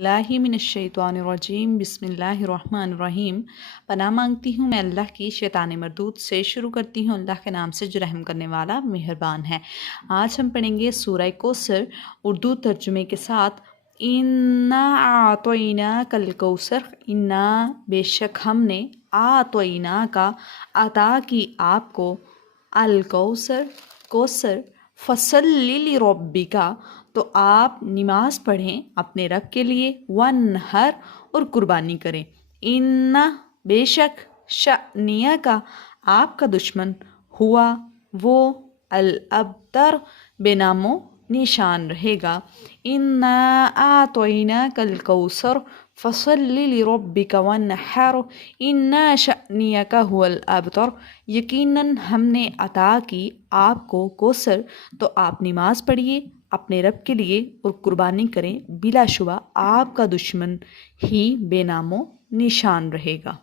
اللہ من الشیطان الرجیم بسم اللہ الرحمن الرحیم۔ پناہ مانگتی ہوں میں اللہ کی شیطان مردود سے۔ شروع کرتی ہوں اللہ کے نام سے جو رحم کرنے والا مہربان ہے۔ آج ہم پڑھیں گے سورہ کوثر اردو ترجمے کے ساتھ۔ انا اعطیناک الکوثر، انا بے شک ہم نے، اعطیناک عطا کی آپ کو، الکوثر کوثر، فصلی لربک تو آپ نماز پڑھیں اپنے رب کے لیے، وانحر اور قربانی کریں، ان بے شک، شأنیہ کا آپ کا دشمن، ہوا وہ، الابتر بے نام و نشان رہے گا۔ انا اعطیناک الکوثر فصلی لربک وانحر ان شأنیک هو الابتر، یقیناً ہم نے عطا کی آپ کو کوثر تو آپ نماز پڑھیے اپنے رب کے لیے اور قربانی کریں، بلا شبہ آپ کا دشمن ہی بے نام و نشان رہے گا۔